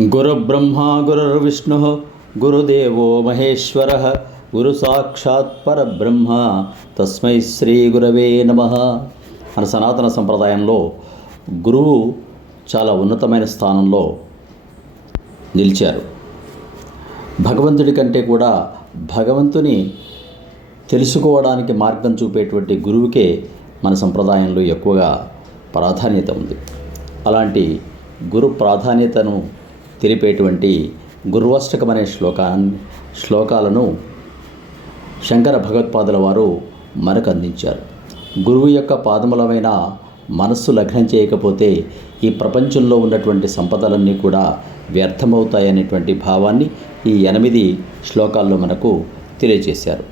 గురుబ్రహ్మా గురుర్విష్ణు గురుదేవో మహేశ్వర గురు సాక్షాత్ పరబ్రహ్మ తస్మై శ్రీ గురవే నమ మన సనాతన సంప్రదాయంలో గురువు చాలా ఉన్నతమైన స్థానంలో నిలిచారు. భగవంతుడి కంటే కూడా భగవంతుని తెలుసుకోవడానికి మార్గం చూపేటువంటి గురువుకే మన సంప్రదాయంలో ఎక్కువగా ప్రాధాన్యత ఉంది. అలాంటి గురు ప్రాధాన్యతను తెలిపేటువంటి గురువష్టకం శ్లోకా శ్లోకాన్ని శ్లోకాలను శంకర భగవత్పాదుల వారు మనకు అందించారు. గురువు యొక్క పాదములమైన మనస్సు లగ్నం చేయకపోతే ఈ ప్రపంచంలో ఉన్నటువంటి సంపదలన్నీ కూడా వ్యర్థమవుతాయనేటువంటి భావాన్ని ఈ ఎనిమిది శ్లోకాల్లో మనకు తెలియజేశారు.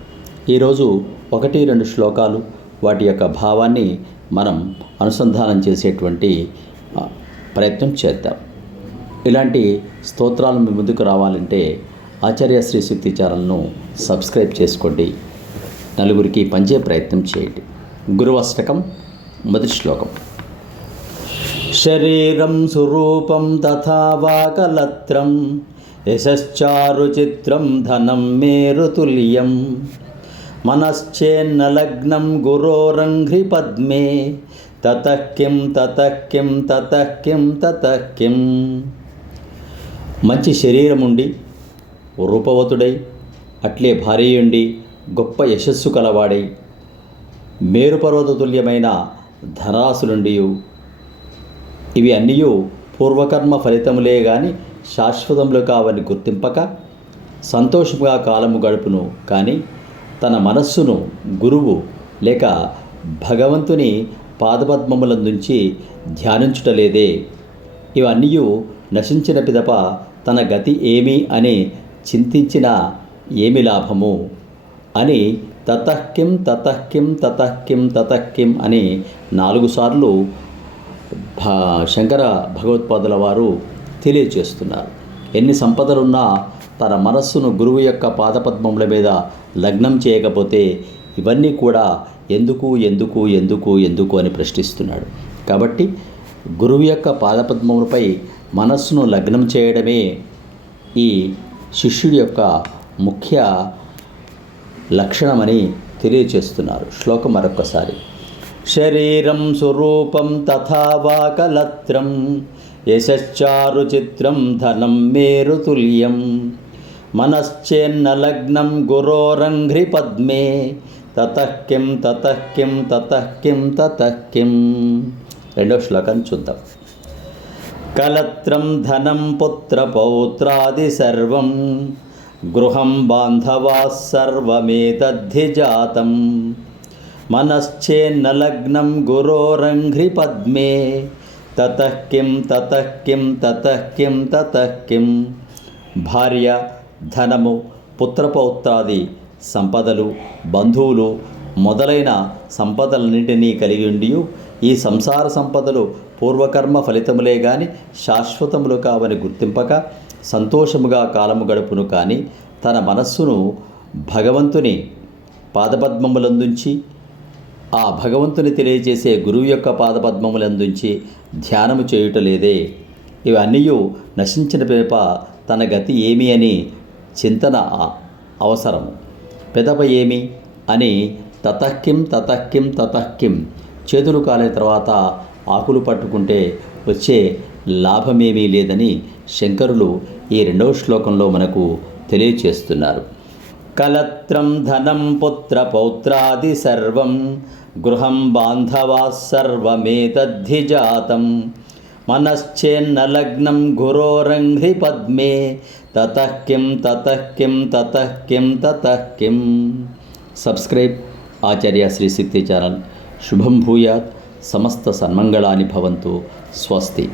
ఈరోజు ఒకటి రెండు శ్లోకాలు వాటి యొక్క భావాన్ని మనం అనుసంధానం చేసేటువంటి ప్రయత్నం చేద్దాం. ఇలాంటి స్తోత్రాలు మీ ముందుకు రావాలంటే ఆచార్య శ్రీ శక్తి ఛానల్ను సబ్స్క్రైబ్ చేసుకోండి. నలుగురికి పంచే ప్రయత్నం చేయండి. గురువష్టకం మొదటి శ్లోకం. శరీరం స్వరూపం తథా వాకలత్రం యశ్చారుచిత్రం ధనం మేరుతుల్యం మనశ్చేన్నలగ్నం గురోరంఘ్రి పద్మే తతకిం కిం తతకిం కిం కిం కిం. మంచి శరీరముండి రూపవతుడై అట్లే భార్యయుండి గొప్ప యశస్సు కలవాడై మేరుపర్వత తుల్యమైన ధనాసులుండి ఇవి అన్నీ పూర్వకర్మ ఫలితములే గాని శాశ్వతములు కావని గుర్తింపక సంతోషముగా కాలము గడుపును కానీ తన మనస్సును గురువు లేక భగవంతుని పాదపద్మములందుంచి ధ్యానించుటలేదే ఇవన్నీ నశించిన పిదప తన గతి ఏమి అని చింతించిన ఏమి లాభము? అని తతఃకిం తతఃకిం తతఃకిం తతహ్కిం అని నాలుగు సార్లు భా శంకర భగవత్పాదుల వారు తెలియచేస్తున్నారు. ఎన్ని సంపదలున్నా తన మనస్సును గురువు యొక్క పాదపద్మముల మీద లగ్నం చేయకపోతే ఇవన్నీ కూడా ఎందుకు ఎందుకు ఎందుకు ఎందుకు అని ప్రశ్నిస్తున్నాడు. కాబట్టి గురువు యొక్క పాదపద్మములపై మనస్సును లగ్నం చేయడమే ఈ శిష్యుడి యొక్క ముఖ్య లక్షణమని తెలియచేస్తున్నారు. శ్లోకం మరొకసారి శరీరం స్వరూపం తథా వాకలత్రం యశ్చారుచిత్రం ధనం మేరుతుల్యం మనశ్చేన్నలగ్నం గురోరంఘ్రి పద్మే తతః కిం తతః కిం తతః కిం తతః కిం. రెండో శ్లోకాన్ని చూద్దాం. కలత్రం ధనం పుత్రపౌత్రాది సర్వం గృహం బాంధవా సర్వమేతద్ధి జాతం. మనశ్చేన్నలగ్నం గురోరంఘ్రి పద్మే తతః కిం తతః కిం తతః కిం తతః కిం. భార్య ధనము పుత్రపౌత్రాది సంపదలు బంధువులు మొదలైన సంపదలన్నింటినీ కలిగి ఉండి ఈ సంసార సంపదలు పూర్వకర్మ ఫలితములే గాని శాశ్వతములు కావని గుర్తింపక సంతోషముగా కాలము గడుపును కానీ తన మనస్సును భగవంతుని పాదపద్మములందుంచి ఆ భగవంతుని తెలియజేసే గురువు యొక్క పాదపద్మములందుంచి ధ్యానము చేయుటలేదే. ఇవన్నీ నశించిన పిదప తన గతి ఏమి అని చింతన అవసరం పెదప ఏమి అని తతఃకిం తతఃకిం తతఃకిం చేతులు కాలే తర్వాత ఆకులు పట్టుకుంటే వచ్చే లాభమేమీ లేదని శంకరులు ఈ రెండవ శ్లోకంలో మనకు తెలియచేస్తున్నారు. కలత్రం ధనం పుత్ర పౌత్రాది సర్వం గృహం బాంధవా సర్వమేతద్ధి జాతం. మనశ్చేన్నలగ్నం గురోరంఘ్రి పద్మే తతః కిం తతః కిం తతః కిం తతః కిం. Subscribe Acharya Shri Shakti channel. శుభం భూయాత్. సమస్త సన్మంగళాని భవంతు స్వస్తి.